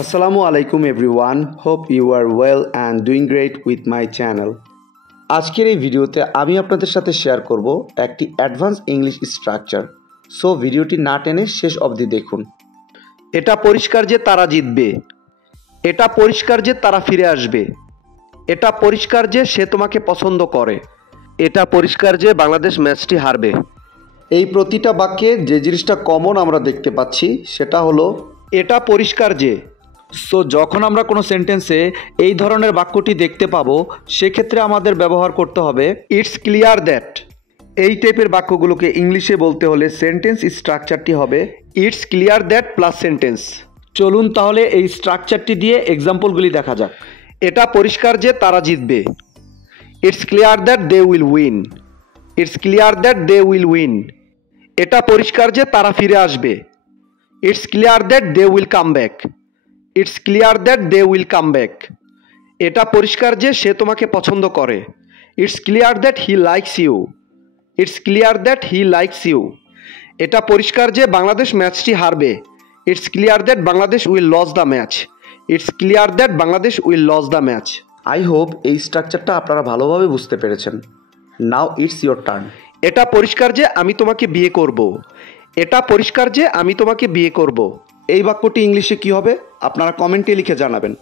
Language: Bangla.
Assalamu alaikum everyone. Hope you are well and doing great with my channel. আজকের এই ভিডিওতে আমি আপনাদের সাথে শেয়ার করব একটি অ্যাডভান্স ইংলিশ স্ট্রাকচার। সো ভিডিওটি না টেনে শেষ অবধি দেখুন। এটা পরিষ্কার যে তারা জিতবে। এটা পরিষ্কার যে তারা ফিরে আসবে। এটা পরিষ্কার যে সে তোমাকে পছন্দ করে। এটা পরিষ্কার যে বাংলাদেশ ম্যাচটি হারবে। এই প্রতিটা বাক্যে যে জিনিসটা কমন আমরা দেখতে পাচ্ছি সেটা হলো এটা পরিষ্কার যে। সো যখন আমরা কোনো সেন্টেন্সে এই ধরনের বাক্যটি দেখতে পাবো সেক্ষেত্রে আমাদের ব্যবহার করতে হবে ইটস ক্লিয়ার দ্যাট। এই টাইপের বাক্যগুলোকে ইংলিশে বলতে হলে সেন্টেন্স স্ট্রাকচারটি হবে it's clear that plus sentence. চলুন তাহলে এই স্ট্রাকচারটি দিয়ে এক্সাম্পলগুলি দেখা যাক। এটা পরিষ্কার যে তারা জিতবে। It's clear that they will win. It's clear that they will win. এটা পরিষ্কার যে তারা ফিরে আসবে। It's clear that they will come back. It's clear that they will come back. এটা পরিষ্কার যে সে তোমাকে পছন্দ করে। It's clear that he likes you. It's clear that he likes you. এটা পরিষ্কার যে বাংলাদেশ ম্যাচটি হারবে। It's clear that Bangladesh will lose the match. It's clear that Bangladesh will lose the match. I hope এই স্ট্রাকচারটা আপনারা ভালোভাবে বুঝতে পেরেছেন। Now it's your turn. এটা পরিষ্কার যে আমি তোমাকে বিয়ে করব। এটা পরিষ্কার যে আমি তোমাকে বিয়ে করব। এই বাক্যটি ইংলিশে কি হবে আপনারা কমেন্টে লিখে জানাবেন।